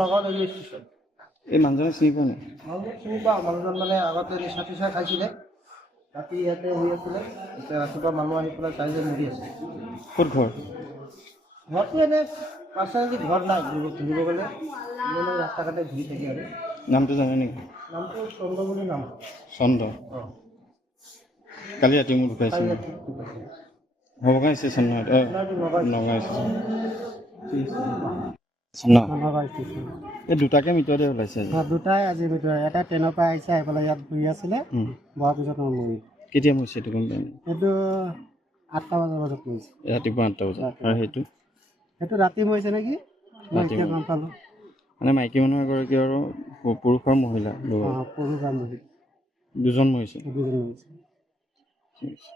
Nagaon railway station. এই মানুহজনক চিনি পোৱা নাই? মানুহজন চিনি পাওঁ। মানুহজন মানে আগতে নিচা চিচা খাইছিলে, ৰাতি ইয়াতে শুই আছিলে। এতিয়া ৰাতিপুৱা মানুহ আহি পেলাই চাই যে মৰি আছে। ক'ত ঘৰ? ঘৰটো এনেই পাৰ্চনেলি ঘৰ নাই, ঘূৰিব গ'লে মানে ৰাস্তা ঘাটে ঘূৰি থাকে আৰু। নামটো জানে নেকি? নামটো চন্দ্ৰ বুলি নাম। চন্দ্ৰ। অঁ, কালি ৰাতি মোৰ ঢুকাইছে। নগাঁও ষ্টেচন নহয়, নগাঁও ষ্টেচন ন? নগাঁও ষ্টেচন। এই দুটাকে মৃতদেহ ওলাইছে আজি। দুটাই আজি ভিতৰত এটা ট্ৰেইনৰ পৰা আহিছে, আহি পেলাই ইয়াত ঘূৰি আছিলে, বহাৰ পিছত মই মৰিলোঁ। কেতিয়া মৰিছে এইটো গম পাই? সেইটো 8টা বজাত মৰিছে। ৰাতিপুৱা 8টা বজাত। আৰু সেইটো ৰাতি মৰিছে নেকি? মই এতিয়া গম পালোঁ। মানে মাইকী মানুহ এগৰাকী আৰু পুৰুষ আৰু মহিলা পুৰুষ আৰু মহিলা দুজন মৰিছে। দুজন মৰিছে। ঠিক আছে।